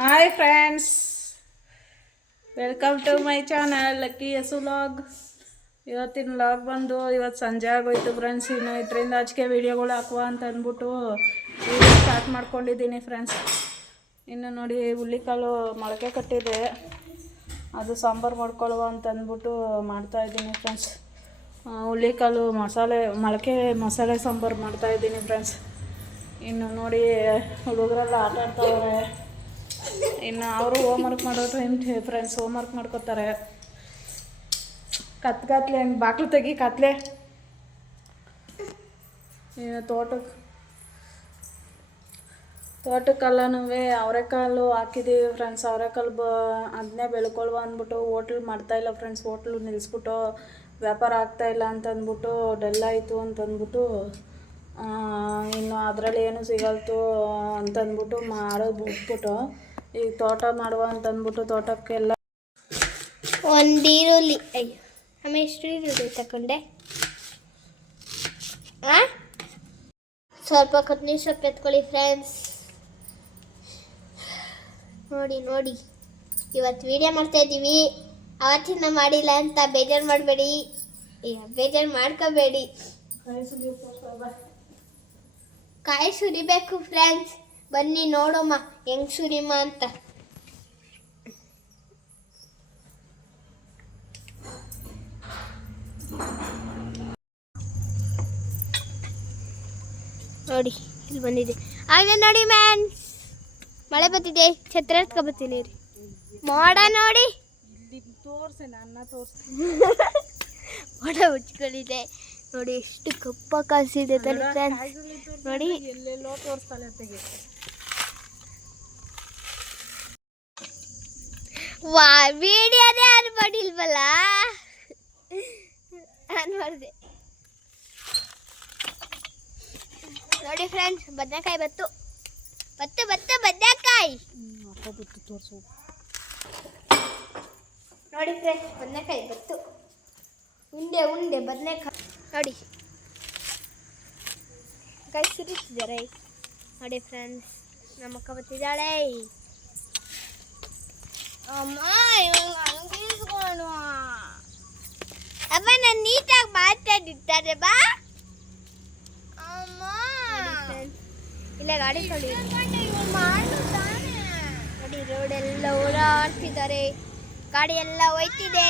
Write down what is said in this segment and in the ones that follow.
Hi friends, welcome to my channel lucky Yasu vlog. ಇವತ್ತಿನ vlog ಬಂದು ಇವತ್ತು ಸಂಜೆ ಆಗೋಯ್ತು ಫ್ರೆಂಡ್ಸ್. ಇನ್ನು ಇದರಿಂದ ಆಚೆಗೆ ವೀಡಿಯೋಗಳು ಹಾಕುವ ಅಂತ ಅಂದ್ಬಿಟ್ಟು ವೀಡಿಯೋ ಸ್ಟಾರ್ಟ್ ಮಾಡ್ಕೊಂಡಿದ್ದೀನಿ ಫ್ರೆಂಡ್ಸ್. ಇನ್ನು ನೋಡಿ, ಹುಳ್ಳಿಕಾಳು ಮೊಳಕೆ ಕಟ್ಟಿದೆ, ಅದು ಸಾಂಬಾರು ಮಾಡ್ಕೊಳ್ಳುವ ಅಂತ ಅಂದ್ಬಿಟ್ಟು ಮಾಡ್ತಾಯಿದ್ದೀನಿ ಫ್ರೆಂಡ್ಸ್. ಹುಳ್ಳಿಕಾಳು ಮೊಳಕೆ ಮಸಾಲೆ ಸಾಂಬಾರು ಮಾಡ್ತಾಯಿದ್ದೀನಿ ಫ್ರೆಂಡ್ಸ್. ಇನ್ನು ನೋಡಿ, ಹುಡುಗರೆಲ್ಲ ಆಟ ಆಡ್ತಾವ್ರೆ. ಇನ್ನು ಅವರು ಹೋಮ್ವರ್ಕ್ ಮಾಡೋ ಟೈಮ್ ಫ್ರೆಂಡ್ಸ್, ಹೋಮ್ವರ್ಕ್ ಮಾಡ್ಕೋತಾರೆ. ಕತ್ಲೆ ಬಾಗಿಲು ತೆಗಿ ಕತ್ಲೆ. ಇನ್ನು ತೋಟಕ್ಕೆಲ್ಲನೂ ಅವರೆಕಾಳು ಹಾಕಿದ್ದೀವಿ ಫ್ರೆಂಡ್ಸ್. ಅವರೆಕಾಳು ಅದನ್ನೇ ಬೆಳ್ಕೊಳ್ವ ಅಂದ್ಬಿಟ್ಟು ಹೋಟ್ಲ್ ಮಾಡ್ತಾಯಿಲ್ಲ ಫ್ರೆಂಡ್ಸ್. ಹೋಟ್ಲು ನಿಲ್ಲಿಸ್ಬಿಟ್ಟು ವ್ಯಾಪಾರ ಆಗ್ತಾಯಿಲ್ಲ ಅಂತ ಅಂದ್ಬಿಟ್ಟು ಡಲ್ ಆಯಿತು ಅಂತಂದ್ಬಿಟ್ಟು, ಇನ್ನು ಅದರಲ್ಲಿ ಏನು ಸಿಗಲ್ತು ಅಂತಂದ್ಬಿಟ್ಟು ಮಾಡೋದು ಬಿಟ್ಬಿಟ್ಟು ಈಗ ತೋಟ ಮಾಡುವ ಅಂತಂದ್ಬಿಟ್ಟು ತೋಟಕ್ಕೆಲ್ಲ ಒಂದು ಈರುಳ್ಳಿ, ಆಮೇಲೆ ಎಷ್ಟು ಈರುಳ್ಳಿ ತಗೊಂಡೆ, ಸ್ವಲ್ಪ ಕೊತ್ತಂಬರಿ ಸೊಪ್ಪು ಎತ್ಕೊಳ್ಳಿ ಫ್ರೆಂಡ್ಸ್. ನೋಡಿ ಇವತ್ತು ವಿಡಿಯೋ ಮಾಡ್ತಾಯಿದ್ದೀವಿ. ಅವತ್ತಿನ ಮಾಡಿಲ್ಲ ಅಂತ ಬೇಜಾರು ಮಾಡಬೇಡಿ, ಬೇಜಾರು ಮಾಡ್ಕೋಬೇಡಿ. ಕಾಯಿ ಸುರಿಬೇಕು ಫ್ರೆಂಡ್ಸ್, ಬನ್ನಿ ನೋಡಮ್ಮ ಹೆಂಗ್ ಸುರಿಮ ಅಂತ. ನೋಡಿ ಇಲ್ಲಿ ಬಂದಿದೆ, ಆಗಲೇ ನೋಡಿ ಮ್ಯಾನ್ ಮಳೆ ಬರ್ತಿದೆ. ಛತ್ರ ಎತ್ಕೊಬತ್ತೀನಿ ರೀ, ಮೋಡ ನೋಡಿ ಮೋಡ ಉಚ್ಕೊಂಡಿದೆ ನೋಡಿ, ಎಷ್ಟು ಕಪ್ಪ ಕಾಸಿದೆ ನೋಡಿ. ಎಲ್ಲೆಲ್ಲೋ ತೋರಿಸ್ತಾಳೆ ತೆಗೆ. ವಾ, ವಿಡಿಯೋನೇ ಆನ್ ಮಾಡಿಲ್ವಲ್ಲ, ಆನ್ ಮಾಡಿದೆ ನೋಡಿ ಫ್ರೆಂಡ್ಸ್. ಬದನೆಕಾಯಿ ಬತ್ತು ಬದನೆಕಾಯಿ ತೋರಿಸು ನೋಡಿ ಫ್ರೆಂಡ್ಸ್. ಬದನೆಕಾಯಿ ಬತ್ತು, ಉಂಡೆ ಬದನೆಕಾಯಿ ನೋಡಿ. ಕೈ ಸುರಿತಿದ್ದಾರೆ ನೋಡಿ ಫ್ರೆಂಡ್ಸ್. ನಮ್ಮ ಅಕ್ಕ ಬತ್ತಿದ್ದಾಳೆ. ಅಮ್ಮ ಅಮ್ಮ ನಾನು ನೀಟಾಗಿ ಮಾತಾಡಿದ್ದಾರೆ ಬಾ ಅಮ್ಮ. ಇಲ್ಲ ಗಾಡಿ ತೊಳಿ ನೋಡಿ, ರೋಡೆಲ್ಲ ಓಡಾಡ್ತಿದ್ದಾರೆ, ಗಾಡಿ ಎಲ್ಲ ಹೋಯ್ತಿದೆ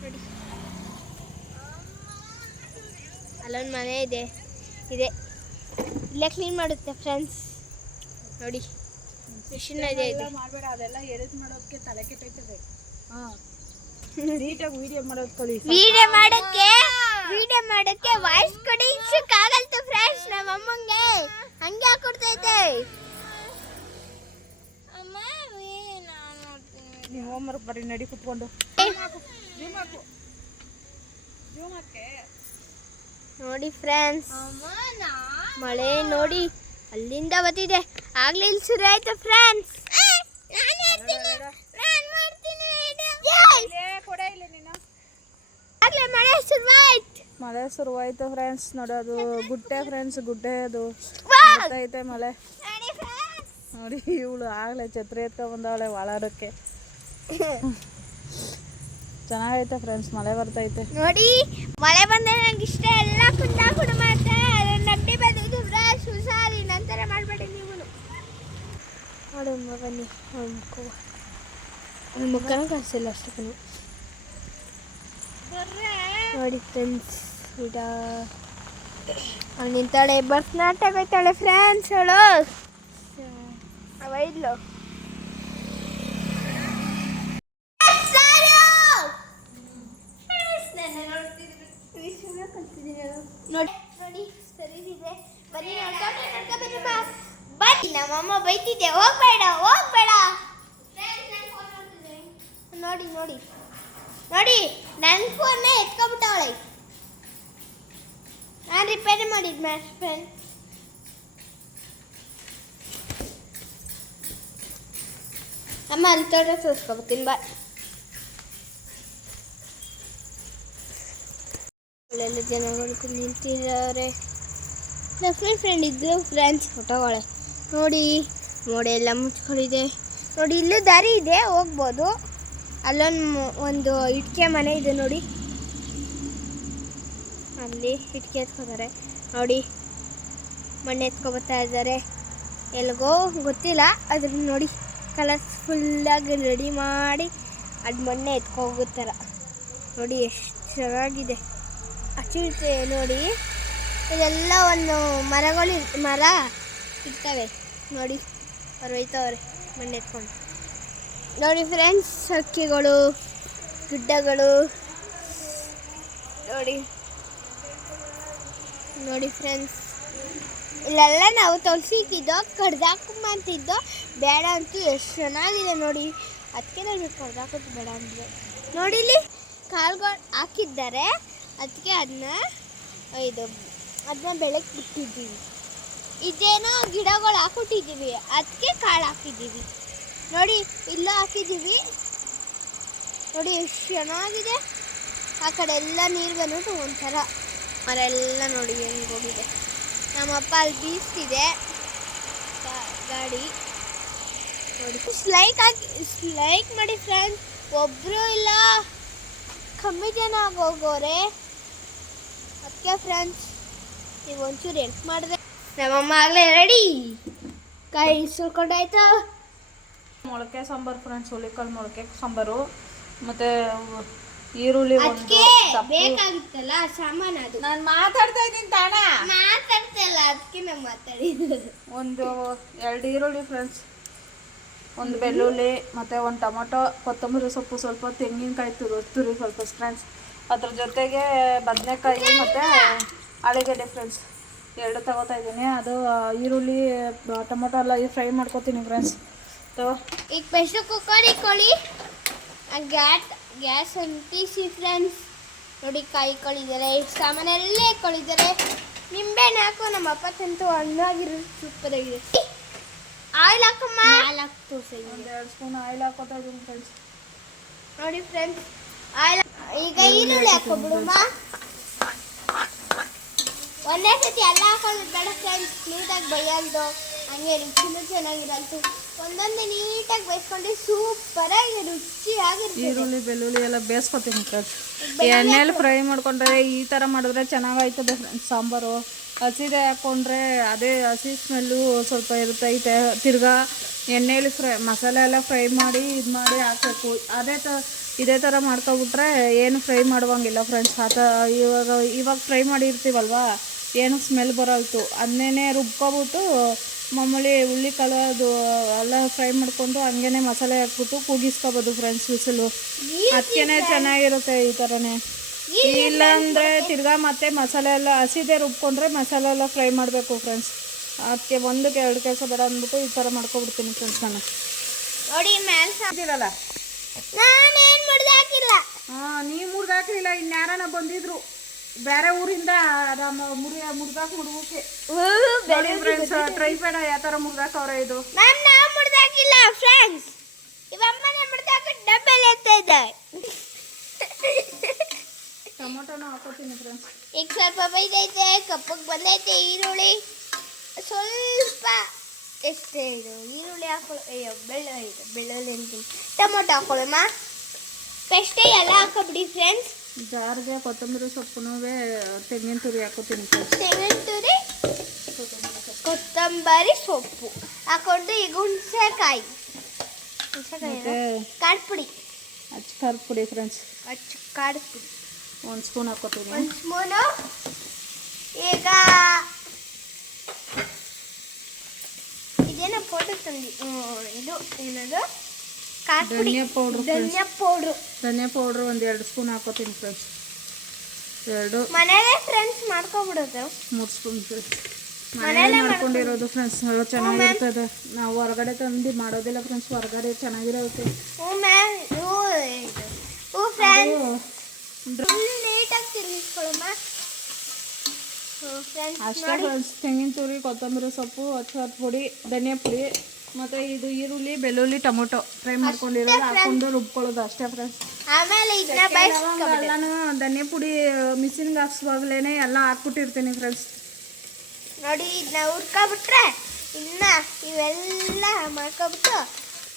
ನೋಡಿ. ಅಲ್ಲೊಂದು ಮನೆ ಇದೆ, ಇಲ್ಲೇ ಕ್ಲೀನ್ ಮಾಡುತ್ತೆ ಫ್ರೆಂಡ್ಸ್ ನೋಡಿ. ಮಿಷಿನ್ ಇದೆ, ಮಾಡಬೇಡ, ಅದೆಲ್ಲ ಎಡಿಟ್ ಮಾಡೋದಕ್ಕೆ ತಲೆ ಕೆಟ್ಟೈತದೆ. ನೀಟಾಗಿ ವಿಡಿಯೋ ಮಾಡೋದು ಕಲಿ. ವಿಡಿಯೋ ಮಾಡೋಕ್ಕೆ ವಾಯ್ಸ್ ಕೊಡಿ ಆಗಲ್ತು ಫ್ರೆಂಡ್ಸ್. ನಮ್ಮ ಅಮ್ಮಂಗೆ ಹಂಗೆ ಹಾಕೊಡ್ತೈತೆ. ನೀವು ಹೋಮ್ವರ್ಕ್ ಬರೀ ನಡಿ ಕುತ್ಕೊಂಡು ನೋಡಿ ಫ್ರೆಂಡ್ಸ್. ಮಳೆ ನೋಡಿ ಅಲ್ಲಿಂದ ಬರ್ತಿದೆ, ಆಗ್ಲೇ ಇಲ್ಲಿ ಶುರು ಆಯ್ತು ಫ್ರೆಂಡ್ಸ್. ಮಳೆ ಶುರುವಾಯ್ತು ಫ್ರೆಂಡ್ಸ್. ನೋಡೋದು ಗುಡ್ಡೆ ಫ್ರೆಂಡ್ಸ್, ಗುಡ್ಡೆ ಅದು ಐತೆ ಮಳೆ ನೋಡಿ. ಇವಳು ಆಗ್ಲೇ ಛತ್ರಿ ಎತ್ಕೊಂಡ್ ಬಂದವಳೆ ಒಳಾಡಕ್ಕೆ. ಚೆನ್ನಾಗೈತೆ ಫ್ರೆಂಡ್ಸ್, ಮಳೆ ಬರ್ತೈತೆ ನೋಡಿ. ಮಳೆ ಬಂದ್ರೆ ನಂಗೆ ಇಷ್ಟ. ಎಲ್ಲ ಕುಂದಾಕೊಂಡು ಮಾಡ್ತಾರೆ, ನಡ್ಡಿ ಬಂದಿದ್ದು ಫ್ರೆಂಡ್ಸ್. ಹುಷಾರಿ, ನಂತರ ಮಾಡಬೇಡಿ ನೀವು ನೋಡಿ. ಬನ್ನಿ, ಮುಖನ ಕಾಣಿಸಿಲ್ಲ ಅಷ್ಟಕ್ಕೆ ನೋಡಿ ಫ್ರೆಂಡ್ಸ್. ಈಗ ಅವ್ಳು ನಿಂತಾಳೆ, ಭರತನಾಟ್ಯ ಹೋಯ್ತಾಳೆ ಫ್ರೆಂಡ್ಸ್. ಅವಳು ಇದ್ಲು ನೋಡಿ ಸರಿದಿದೆ. ಬನ್ನಿ ಬನ್ನಿ, ನಮ್ಮಮ್ಮ ಬೈತಿದ್ದೆ, ಹೋಗ್ಬೇಡ ನೋಡಿ. ನನ್ನ ಫೋನ್ನ ಎತ್ಕೊಂಡ್ಬಿಟ್ಟವಳೆ, ನಾನು ರಿಪೇರಿ ಮಾಡಿದ್ ಮ್ಯಾಚ್ ಫ್ರೆಂಡ್. ಅಮ್ಮ ಅಲ್ಲಿ ತೋರಿಸ್ಕೊಬತ್ತೀನಿ ಬಾ. ಅಲ್ಲೆಲ್ಲ ಜನಗಳು ನಿಂತಿದ್ದಾರೆ. ನನ್ನ ಫ್ರೆಂಡ್ ಇದ್ದು ಫ್ರೆಂಡ್ಸ್ ಫೋಟೋಗಳೇ ನೋಡಿ. ನೋಡಿ ಎಲ್ಲ ಮುಚ್ಕೊಂಡಿದೆ. ನೋಡಿ ಇಲ್ಲೂ ದಾರಿ ಇದೆ, ಹೋಗ್ಬೋದು. ಒಂದು ಇಟ್ಕೆ ಮನೆ ಇದೆ ನೋಡಿ, ಅಲ್ಲಿ ಇಟ್ಕೆ ಎತ್ಕೋತಾರೆ ನೋಡಿ. ಮಣ್ಣು ಎತ್ಕೊಬತ್ತಾ ಇದ್ದಾರೆ, ಎಲ್ಗೋ ಗೊತ್ತಿಲ್ಲ. ಅದ್ರ ನೋಡಿ ಕಲರ್ಫುಲ್ಲಾಗಿ ರೆಡಿ ಮಾಡಿ ಅದು ಮಣ್ಣೆ ಎತ್ಕೋಗುತ್ತಾರ ನೋಡಿ. ಎಷ್ಟು ಚೆನ್ನಾಗಿದೆ, ಹಚ್ಚಿರುತ್ತೆ ನೋಡಿ. ಇದೆಲ್ಲ ಒಂದು ಮರ ಇರ್ತವೆ ನೋಡಿ. ಅವ್ರು ಒಯ್ತವ್ರೆ ಮಣ್ಣು ಎತ್ಕೊಂಡು ನೋಡಿ ಫ್ರೆಂಡ್ಸ್. ಹಕ್ಕಿಗಳು, ಗುಡ್ಡಗಳು ನೋಡಿ ಫ್ರೆಂಡ್ಸ್. ಇಲ್ಲೆಲ್ಲ ನಾವು ತುಳಸಿ ಇಕ್ಕಿದ್ದೋ, ಕಡ್ದಾಕಮ್ಮ ಅಂತಿದ್ದೋ, ಬೇಡ ಅಂತೂ ಎಷ್ಟು ಚೆನ್ನಾಗಿದೆ ನೋಡಿ. ಅದಕ್ಕೆ ನಾವು ಕಡ್ದಾಕೋದು ಬೇಡ ಅಂದರೆ ನೋಡಿ. ಇಲ್ಲಿ ಕಾಳುಗಳು ಹಾಕಿದ್ದಾರೆ, ಅದಕ್ಕೆ ಅದನ್ನ ಬೆಳಗ್ಗೆ ಬಿಟ್ಟಿದ್ದೀವಿ. ಇದೇನೋ ಗಿಡಗಳು ಹಾಕ್ಬಿಟ್ಟಿದ್ದೀವಿ, ಅದಕ್ಕೆ ಕಾಳು ಹಾಕಿದ್ದೀವಿ ನೋಡಿ. ಇಲ್ಲೂ ಹಾಕಿದ್ದೀವಿ ನೋಡಿ, ಎಷ್ಟು ಚೆನ್ನಾಗಿದೆ. ಆ ಕಡೆ ಎಲ್ಲ ನೀರು ಬಂದ್ಬಿಟ್ಟು ಒಂಥರ ಮರ ಎಲ್ಲ ನೋಡಿ ಹೆಂಗೆ ಹೋಗಿದೆ. ನಮ್ಮಪ್ಪ ಅಲ್ಲಿ ಬೀಸ್ತಿದೆ ಗಾಡಿ ನೋಡಿ. ಲೈಕ್ ಮಾಡಿ ಫ್ರೆಂಡ್ಸ್. ಒಬ್ಬರು ಇಲ್ಲ, ಕಮ್ಮಿ ಜನ ಹೋಗೋರೆ. ಅದಕ್ಕೆ ಫ್ರೆಂಡ್ಸ್ ನೀವು ಒಂಚೂರು ಹೆಲ್ಪ್ ಮಾಡಿದ್ರೆ. ನಮ್ಮಮ್ಮ ಆಗಲೇ ರೆಡಿ, ಕೈ ಸುಲ್ಕೊಂಡಾಯ್ತು. ಮೊಳಕೆ ಸಾಂಬಾರು ಫ್ರೆಂಡ್ಸ್, ಹುಳಿಕಾಳು ಮೊಳಕೆ ಸಾಂಬಾರು. ಮತ್ತು ಈರುಳ್ಳಿ ಅದಕ್ಕೆ ಬೇಕಾಗಿತ್ತಲ್ಲ ಸಾಮಾನು. ಅದು ನಾನು ಮಾತಾಡ್ತಾ ಇದ್ದೀನಿ ತಾಣ, ಮಾತಾಡ್ತಲ್ಲ, ಅದಕ್ಕೆ ನಾವು ಮಾತಾಡಿದ್ದು. ಒಂದು 2 ಈರುಳ್ಳಿ ಫ್ರೆಂಡ್ಸ್, ಒಂದು ಬೆಳ್ಳುಳ್ಳಿ, ಮತ್ತು ಒಂದು ಟೊಮೊಟೊ, ಕೊತ್ತಂಬರಿ ಸೊಪ್ಪು ಸ್ವಲ್ಪ, ತೆಂಗಿನಕಾಯಿ ತುರಿ ಸ್ವಲ್ಪ ಫ್ರೆಂಡ್ಸ್. ಅದ್ರ ಜೊತೆಗೆ ಬದನೆಕಾಯಿ ಮತ್ತು ಆಲೂಗಡ್ಡೆ ಫ್ರೆಂಡ್ಸ್ 2 ತಗೋತಾ ಇದ್ದೀನಿ. ಅದು ಈರುಳ್ಳಿ ಟೊಮೊಟೊ ಎಲ್ಲ ಫ್ರೈ ಮಾಡ್ಕೊತೀನಿ ಫ್ರೆಂಡ್ಸ್. ಈಗ ಪ್ರೆಷರ್ ಕುಕ್ಕರ್ ಇಟ್ಕೊಳ್ಳಿ, ಗ್ಯಾಸ್ ಅಂಟಿಸಿ ಫ್ರೆಂಡ್ಸ್. ನೋಡಿ ಕಾಯಿ ಇಟ್ಕೊಂಡಿದ್ದಾರೆ, ಸಾಮಾನೆಲ್ಲ ಇಟ್ಕೊಂಡಿದ್ದಾರೆ. ನಿಂಬೆಹಣ್ಣು ಹಾಕು, ನಮ್ಮ ಅಪ್ಪ ತಂತು ಹಣ್ಣಾಗಿರೋದು ಸೂಪರಾಗಿದೆ. ಆಯಿಲ್ ಹಾಕಮ್ಮ, 2 ಸ್ಪೂನ್ ಆಯಿಲ್ ಹಾಕೋತಾ ಇದ್ದೀನಿ ಫ್ರೆಂಡ್ಸ್. ನೋಡಿ ಫ್ರೆಂಡ್ಸ್ ಆಯಿಲ್. ಈಗ ಈರುಳ್ಳಿ ಹಾಕೋಬಿಡುಮ್ಮ. ಒಂದೇ ಸತಿ ಎಲ್ಲ ಹಾಕೋದು ಬೇಡ ಫ್ರೆಂಡ್ಸ್, ನೀಟಾಗಿ ಬೈಯಲ್ದು, ಹಂಗೆ ರುಚಿನೂ ಚೆನ್ನಾಗಿರಲ್ತು. ಒಂದೊಂದೇ ನೀಟಾಗಿ ಬೇಯಿಸ್ಕೊಂಡು ಸೂಪರಾಗಿ ರುಚಿಯಾಗಿರುತ್ತೆ. ಈರುಳ್ಳಿ ಬೆಳ್ಳುಳ್ಳಿ ಎಲ್ಲ ಬೇಯಿಸ್ಕೊತೀನಿ ಫ್ರೆಂಡ್ಸ್. ಎಣ್ಣೆಲಿ ಫ್ರೈ ಮಾಡ್ಕೊಂಡ್ರೆ ಈ ಥರ ಮಾಡಿದ್ರೆ ಚೆನ್ನಾಗಾಯ್ತದೆ ಫ್ರೆಂಡ್ಸ್ ಸಾಂಬಾರು. ಹಸಿದೆ ಹಾಕ್ಕೊಂಡ್ರೆ ಅದೇ ಹಸಿ ಸ್ಮೆಲ್ಲು ಸ್ವಲ್ಪ ಇರ್ತೈತೆ. ತಿರ್ಗಾ ಎಣ್ಣೆಲಿ ಮಸಾಲೆ ಎಲ್ಲ ಫ್ರೈ ಮಾಡಿ ಇದು ಮಾಡಿ ಹಾಕಬೇಕು. ಇದೇ ಥರ ಮಾಡ್ಕೊಬಿಟ್ರೆ ಏನು ಫ್ರೈ ಮಾಡುವಂಗಿಲ್ಲ ಫ್ರೆಂಡ್ಸ್. ಇವಾಗ ಫ್ರೈ ಮಾಡಿರ್ತೀವಲ್ವ, ಏನು ಸ್ಮೆಲ್ ಬರೋಲ್ತು. ಅದನ್ನೇ ರುಬ್ಕೊಬಿಟ್ಟು ಮಾಮೂಲಿ ಹುಳ್ಳಿಕಾಳು ಅದು ಎಲ್ಲ ಫ್ರೈ ಮಾಡಿಕೊಂಡು ಹಂಗೇ ಮಸಾಲೆ ಹಾಕ್ಬಿಟ್ಟು ಕೂಗಿಸ್ಕೊಬೋದು ಫ್ರೆಂಡ್ಸ್ ವಿಸಿಲು. ಅದಕ್ಕೇ ಚೆನ್ನಾಗಿರುತ್ತೆ ಈ ಥರನೇ. ಇಲ್ಲಾಂದರೆ ತಿರ್ಗಾ ಮತ್ತೆ ಮಸಾಲೆ ಎಲ್ಲ ಹಸಿದೆ ರುಬ್ಕೊಂಡ್ರೆ ಮಸಾಲೆ ಎಲ್ಲ ಫ್ರೈ ಮಾಡಬೇಕು ಫ್ರೆಂಡ್ಸ್. ಅದಕ್ಕೆ 1-2 ಕೆಲಸ ಬೇಡ ಅಂದ್ಬಿಟ್ಟು ಈ ಥರ ಮಾಡ್ಕೊಬಿಡ್ತೀನಿ ಫ್ರೆಂಡ್ಸ್ ನಾನು. ನೋಡಿ ಇದ್ದೀರಲ್ಲ, ನಾನೇನು ಮುಡ್ದು ಹಾಕಿಲ್ಲ. ನೀವು ಮುಡ್ದು ಹಾಕಿಲ್ಲ, ಇನ್ಯಾರನ ಬಂದಿದ್ರು ಬೇರೆ ಊರಿಂದ ಮುಡ್ದಾಕೋಕೆ ಫ್ರೆಂಡ್ಸ್. ಟ್ರೈ ಬೇಡ ಯಾವ ಥರ ಮುಡ್ದಾಕವ್ರೆ ಇದು. ನಾವು ಮುಡ್ದಾಕಿಲ್ಲ ಫ್ರೆಂಡ್ಸ್, ಇವಮ್ಮನೆ ಮುಡ್ದಾಕ ಡಬ್ಬಲ್ಲಿ ಎತ್ತಿದ್ದೆ. ಟೊಮೊಟೊನ ಹಾಕೋತೀನಿ ಫ್ರೆಂಡ್ಸ್. ಈಗ ಸ್ವಲ್ಪ ಬೈದೈತೆ, ಕಪ್ಪಗೆ ಬಂದೈತೆ ಈರುಳ್ಳಿ ಸ್ವಲ್ಪ. ಎಷ್ಟೇ ಇದು ಈರುಳ್ಳಿ ಹಾಕೊಳ್ಳೋ, ಅಯ್ಯೋ ಬೆಳ್ಳುಳ್ಳಿ ಅಂತೀನಿ. ಟೊಮೊಟೊ ಹಾಕೊಳ್ಳಮ್ಮ, ಪೆಷ್ಟೇ ಎಲ್ಲ ಹಾಕೋಬಿಡಿ ಫ್ರೆಂಡ್ಸ್. ಜಾರಿಗೆ ಕೊತ್ತಂಬರಿ ಸೊಪ್ಪು, ತೆಂಗಿನ ತುರಿ ಹಾಕೋತೀನಿ ಫ್ರೆಂಡ್ಸ್. ತೆಂಗಿನ ತುರಿ, ಕೊತ್ತಂಬರಿ ಸೊಪ್ಪು ಹಾಕೊಂಡು ಈಗ ಹುಣಸೆಕಾಯಿ ಖಾರದ ಪುಡಿ, ಖಾರದ ಪುಡಿ ಫ್ರೆಂಡ್ಸ್. ಖಾರದ ಪುಡಿ 1 ಸ್ಪೂನ್ ಹಾಕೋತೀನಿ. 1 ಸ್ಪೂನು. ಈಗ ಇದೇನೋ ಪೌಡರ್ ತಂದು, ಇದು ಏನದು ಧನಿಯಾ ಪೌಡ್ರು. ಧನಿಯಾ ಪೌಡ್ರು 1-2 ಸ್ಪೂನ್ ಹಾಕೋತೀನಿ ಫ್ರೆಂಡ್ಸ್. 2 ಮನೇಲೆ ಫ್ರೆಂಡ್ಸ್ ಮಾಡ್ಕೊಬಿಡೋದು. 3 spoon friends. ಮನೇಲೆ ಮಾಡ್ಕೊಂಡಿರೋದು ಫ್ರೆಂಡ್ಸ್, ಚೆನ್ನಾಗಿರ್ತದೆ. ನಾವು ಹೊರಗಡೆ ತಂದು ಮಾಡೋದಿಲ್ಲ ಫ್ರೆಂಡ್ಸ್, ಹೊರಗಡೆ ಚೆನ್ನಾಗಿರುತ್ತೆ. ನೀಟಾಗಿ ತಿರುಗಿಸ್ಕೊಳ್ಳಮ್ಮ ಅಷ್ಟೇ ಫ್ರೆಂಡ್ಸ್. ತೆಂಗಿನ ತುರಿ, ಕೊತ್ತಂಬರಿ ಸೊಪ್ಪು, ಖಾರದ ಪುಡಿ, ಧನಿಯಾ ಪುಡಿ, ಮತ್ತು ಇದು ಈರುಳ್ಳಿ ಬೆಳ್ಳುಳ್ಳಿ ಟೊಮೊಟೊ ಫ್ರೈ ಮಾಡ್ಕೊಂಡಿರೋದು ಹಾಕೊಂಡು ರುಬ್ಕೊಳ್ಳೋದು ಅಷ್ಟೇ ಫ್ರೆಂಡ್ಸ್. ಆಮೇಲೆ ಎಲ್ಲನೂ ಧನಿಯಾ ಪುಡಿ ಮಿಷಿನ್ಗೆ ಹಾಕ್ಸುವಾಗಲೇ ಎಲ್ಲ ಹಾಕ್ಬಿಟ್ಟಿರ್ತೀನಿ ಫ್ರೆಂಡ್ಸ್. ನೋಡಿ ಇದನ್ನ ಹುರ್ಕೊಬಿಟ್ರೆ ಇನ್ನ ಇವೆಲ್ಲ ಮಾಡ್ಕೊಬಿಟ್ಟು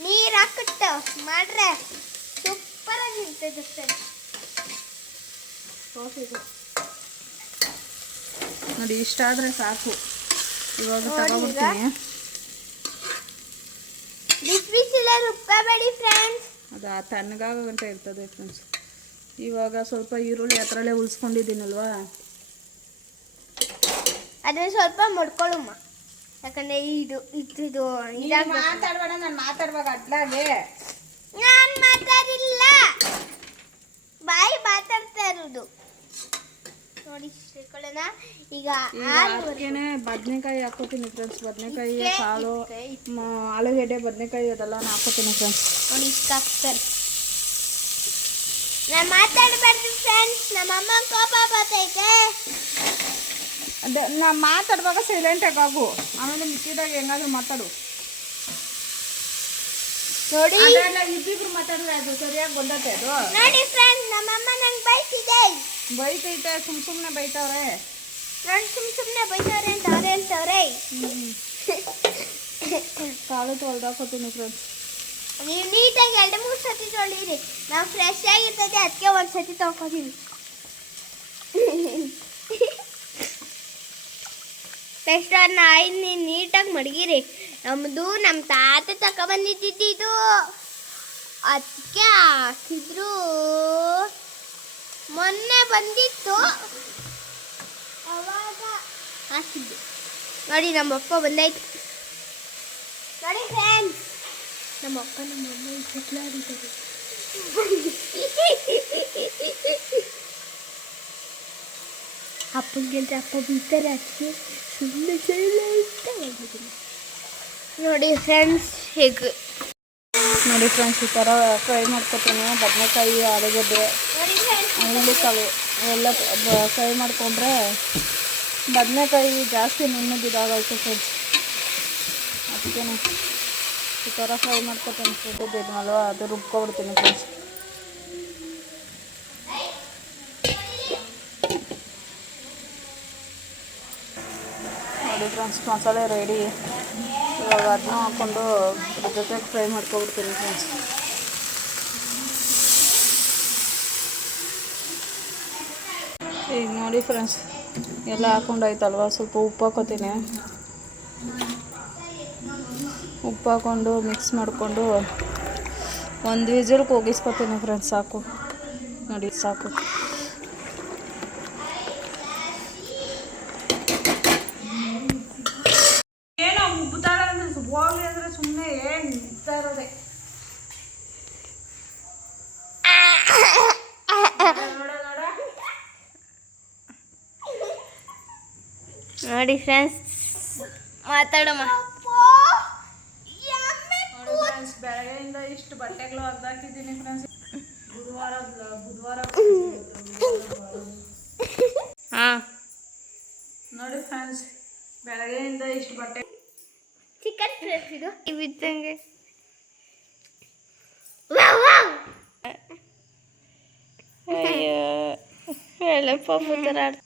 ನೀರು ಹಾಕಿಟ್ಟು ಮಾಡ್ರೆ ಸೂಪರ್ ಆಗಿರ್ತದೆ ಫ್ರೆಂಡ್ಸ್. ನೋಡಿ ಇಷ್ಟ ಆದರೆ ಸಾಕು. ಇವಾಗ ತಗೊಬಿಡ್ತೀನಿ. ಬಿಸಿಲೇ ರುಬ್ಕೋಬೇಡಿ ಫ್ರೆಂಡ್ಸ್. ಅದು ತಣ್ಣಗಾಗಂತ ಇರ್ತದೆ ಫ್ರೆಂಡ್ಸ್. ಇವಾಗ ಸ್ವಲ್ಪ ಈರುಳ್ಳಿ ಹತ್ರಲ್ಲೇ ಉಳಿಸ್ಕೊಂಡಿದ್ದೀನಲ್ವಾ, ಅದನ್ನ ಸ್ವಲ್ಪ ಮಡ್ಕೊಳ್ಳಮ್ಮ. ಯಾಕಂದ್ರೆ ಇದು ಮಾತಾಡ್ಬೇಡ. ನಾನು ಮಾತಾಡುವಾಗ ಅಡ್ಲಾಗೆ ನಾನು ಮಾತಾಡಿಲ್ಲ, ಬಾಯಿ ಮಾತಾಡ್ತಾ ಇರೋದು ನೋಡಿ. ಸೇರ್ಕೊಳ್ಳೋಣ ಈಗ. ಅದಕ್ಕೇನೆ ಬದನೆಕಾಯಿ ಹಾಕೋತೀನಿ ಫ್ರೆಂಡ್ಸ್. ಬದನೆಕಾಯಿ ಕಾಳು, ಆಲೂಗೆಡ್ಡೆ, ಬದನೆಕಾಯಿ ಅದೆಲ್ಲ ಹಾಕೋತೀನಿ ಫ್ರೆಂಡ್ಸ್. ನೋಡಿ ಇಷ್ಟ ಹಾಕ್ತಾರೆ. ನಾನು ಮಾತಾಡಬಾರ್ದು ಫ್ರೆಂಡ್ಸ್, ನಮ್ಮ ಅಮ್ಮ ಕೋಪ ಬರ್ತೈತೆ. ಅದೇ ನಾ ಮಾತಾಡುವಾಗ ಸೈಲೆಂಟಾಗಿ ಆಗು, ಆಮೇಲೆ ಮಿಕ್ಕಿದಾಗ ಹೆಂಗಾದ್ರೂ ಮಾತಾಡು. ನೋಡಿ ಇಬ್ಬಿಬ್ರು ಮಾತಾಡಿದ್ರೆ ಅದು ಸರಿಯಾಗಿ ಬಂದತ್ತೆ. ಅದು ನೋಡಿ ಫ್ರೆಂಡ್ಸ್, ನಮ್ಮಮ್ಮ ನಂಗೆ ಬೈತಿದೆ. ಬೈತೈತೆ, ಸುಮ್ಮನೆ ಬೈತವ್ರೆ. ನಾನು ಸುಮ್ಮನೆ ಬೈತವ್ರೆ ಅಂತ ಅವ್ರು ಹೇಳ್ತವ್ರೆ. ಕಾಳು ತೊಳ್ದಾಕೋತೀನಿ ಫ್ರೆಂಡ್ಸ್. ನೀವು ನೀಟಾಗಿ 2-3 ಸತಿ ತೊಳಿರಿ. ನಾವು ಫ್ರೆಶ್ ಆಗಿರ್ತದೆ, ಅದಕ್ಕೆ ಒಂದು ಸತಿ ತೊಳ್ಕೊತೀವಿ. ನೆಕ್ಸ್ಟ್ ಅದನ್ನ ನೀಟಾಗಿ ಮಡಗಿರಿ. ನಮ್ಮದು ನಮ್ಮ ತಾತ ತಗೊಬಂದಿದ್ದು, ಅದಕ್ಕೆ ಹಾಕಿದ್ರು. ಮೊನ್ನೆ ಬಂದಿತ್ತು, ಅವಾಗ ಹಾಕಿದ್ದು. ನೋಡಿ ನಮ್ಮ ಅಪ್ಪ ಬಂದಾಯ್ತು. ನೋಡಿ ಫ್ರೆಂಡ್ಸ್, ನಮ್ಮ ಅಪ್ಪ ನಮ್ಮ ಅಮ್ಮ ಇಟ್ಲಾಡಿದ್ದಾರೆ. ಅಪ್ಪನಿಗೆ ಅಪ್ಪ ಬೀಳ್ತಾರೆ, ಅದಕ್ಕೆ ಸುಮ್ಮನೆ ಸೈಲೆಂಟಾಗಿದ್ದೀನಿ. ನೋಡಿ ಫ್ರೆಂಡ್ಸ್, ಹೇಗೆ ನೋಡಿ ಫ್ರೆಂಡ್ಸ್, ಈ ಥರ ಫ್ರೈ ಮಾಡ್ಕೊತೀನಿ. ಬದನೆಕಾಯಿ, ಆಲೂಗಡ್ಡೆ, ಹುರುಳಿಕಾಳು ಎಲ್ಲ ಫ್ರೈ ಮಾಡಿಕೊಂಡ್ರೆ ಬದನೆಕಾಯಿ ಜಾಸ್ತಿ ನುಣ್ಣಗಿದಾಗೈತೆ ಫ್ರೆಂಡ್ಸ್. ಅದಕ್ಕೆ ಈ ಥರ ಫ್ರೈ ಮಾಡ್ಕೊತೀನಿ. ಇದ್ನಲ್ವ ಅದು ರುಬ್ಕೊಬಿಡ್ತೀನಿ ಫ್ರೆಂಡ್ಸ್. ನೋಡಿ ಫ್ರೆಂಡ್ಸ್, ಮಸಾಲೆ ರೆಡಿ. ಇವಾಗ ಅದನ್ನ ಹಾಕ್ಕೊಂಡು ಅದ್ರ ಜೊತೆಗೆ ಫ್ರೈ ಮಾಡ್ಕೊಬಿಡ್ತೀನಿ ಫ್ರೆಂಡ್ಸ್. ಈಗ ನೋಡಿ ಫ್ರೆಂಡ್ಸ್, ಎಲ್ಲ ಹಾಕೊಂಡಾಯ್ತಲ್ವ, ಸ್ವಲ್ಪ ಉಪ್ಪು ಹಾಕೋತೀನಿ. ಉಪ್ಪು ಹಾಕ್ಕೊಂಡು ಮಿಕ್ಸ್ ಮಾಡಿಕೊಂಡು ಒಂದು ವಿಸಿಲ್ ಕೂಗಿಸ್ಕೊತೀನಿ ಫ್ರೆಂಡ್ಸ್. ಸಾಕು ನೋಡಿ, ಸಾಕು. ಏನೋ ಉಬ್ಬುತ್ತಾರ ಅಂದ್ರೆ ಹೋಗ್ಲಿ ಅಂದರೆ ಸುಮ್ಮನೆ ಏನು ಇರ್ತಾ ಇರೋದೆ. ನೋಡಿ ಫ್ರೆಂಡ್ಸ್, ಮಾತಾಡಮ್ಮ. ಬೆಳಗ್ಗೆಯಿಂದ ಇಷ್ಟು ಬಟ್ಟೆಗಳು ಒಗ್ದಾಕಿದ್ದೀನಿ ಫ್ರೆಂಡ್ಸ್. ಬುಧವಾರ ನೋಡಿ ಫ್ರೆಂಡ್ಸ್, ಬೆಳಗ್ಗೆಯಿಂದ ಇಷ್ಟು ಬಟ್ಟೆ. ಚಿಕನ್ ಫ್ರೆಂಡ್ಸ್, ಇದು ಇದ್ದಂಗೆ. ಅಯ್ಯೋ, ಪಾಪು ಥರ ಆಡ್ತ.